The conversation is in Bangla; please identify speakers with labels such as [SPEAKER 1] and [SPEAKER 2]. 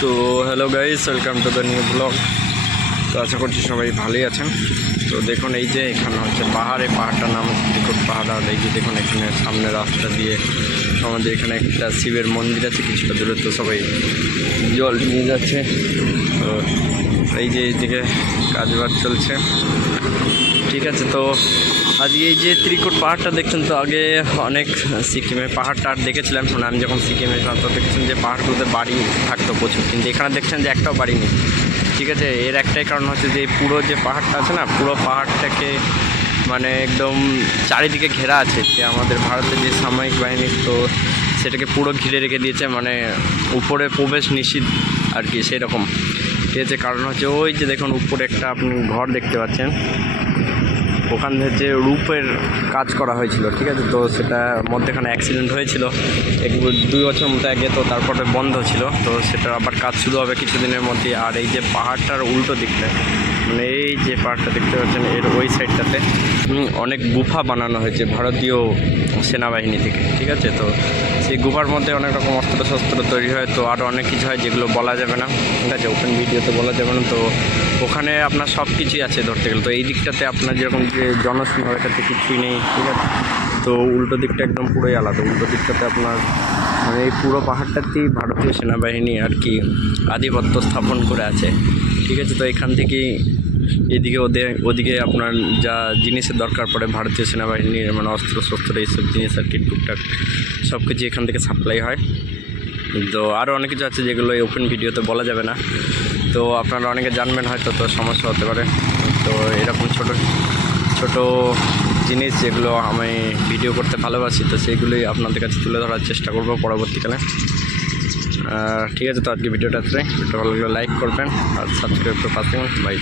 [SPEAKER 1] তো hello guys welcome to the new blog তো আশা করছি সবাই ভালোই আছেন। তো দেখুন, এই যে এখানে হচ্ছে পাহাড়ে, পাহাড়টার নাম হচ্ছে ত্রিকুট পাহাড়। আর এই যে দেখুন, এখানে সামনে রাস্তা দিয়ে আমাদের এখানে একটা শিবের মন্দির আছে, কিছুটা দূরে তো সবাই জল নিয়ে যাচ্ছে। তো এই যে এইদিকে কাজবাজ চলছে। ঠিক আছে, তো আজকে এই যে ত্রিকুট পাহাড়টা দেখছেন তো, আগে অনেক সিকিমে পাহাড়টা আর দেখেছিলাম মানে আমি যখন সিকিমে ছিলাম তো দেখছেন যে পাহাড়গুলোতে বাড়ি থাকতো প্রচুর। কিন্তু এখানে দেখছেন যে একটাও বাড়ি নেই। ঠিক আছে, এর একটাই কারণ হচ্ছে যে পুরো যে পাহাড়টা আছে না, পুরো পাহাড়টাকে মানে একদম চারিদিকে ঘেরা আছে, যে আমাদের ভারতের যে সামরিক বাহিনী তো সেটাকে পুরো ঘিরে রেখে দিয়েছে মানে উপরে প্রবেশ নিষিদ্ধ আর কি, সেরকম। ঠিক আছে, কারণ হচ্ছে ওই যে দেখুন, উপরে একটা আপনি ঘর দেখতে পাচ্ছেন। ওখান থেকে রূপের কাজ করা হয়েছিল, ঠিক আছে? তো সেটা মধ্যেখানে অ্যাক্সিডেন্ট হয়েছিল। এক দুই বছর মতো আগে তো তারপরে বন্ধ ছিল। তো সেটা আবার কাজ শুরু হবে কিছুদিনের মধ্যে। আর এই যে পাহাড়টার উল্টো দিকটা মানে এই যে পাহাড়টা দেখতে পাচ্ছেন, এর ওই সাইডটাতে অনেক গুফা বানানো হয়েছে ভারতীয় সেনাবাহিনী থেকে, ঠিক আছে? তো সেই গুফার মধ্যে অনেক রকম অস্ত্র শস্ত্র তৈরি হয়, তো আরও অনেক কিছু হয় যেগুলো বলা যাবে না, ঠিক আছে? ওপেন ভিডিওতে বলা যাবে না, তো ওখানে আপনার সব কিছুই আছে ধরতে গেলে। তো এই দিকটাতে আপনার যেরকম যে জনসীমা এটাতে কিছুই নেই, ঠিক আছে? তো উল্টো দিকটা একদম পুরোই আলাদা, উল্টো দিকটাতে আপনার মানে এই পুরো পাহাড়টাতেই ভারতীয় সেনাবাহিনী আর কি আধিপত্য স্থাপন করে আছে, ঠিক আছে? তো এখান থেকেই এদিকে ওদের, ওদিকে আপনার যা জিনিসের দরকার পড়ে ভারতীয় সেনাবাহিনীর মানে অস্ত্র শস্ত্র, এইসব জিনিস আর কি, টুকটাক সব কিছু এখান থেকে সাপ্লাই হয়। তো আরও অনেক কিছু আছে যেগুলো এই ওপেন ভিডিওতে বলা যাবে না। তো আপনারা অনেকে জানবেন হয়তো, তো সমস্যা হতে পারে। তো এরকম ছোট ছোট জিনিস যেগুলো আমি ভিডিও করতে ভালোবাসি, তো সেইগুলোই আপনাদের কাছে তুলে ধরার চেষ্টা করব পরবর্তীকালে। ঠিক আছে, তো আজকে ভিডিওটা ভিডিওটা ভালো লাগলে লাইক করবেন আর সাবস্ক্রাইব করে পাশে বাই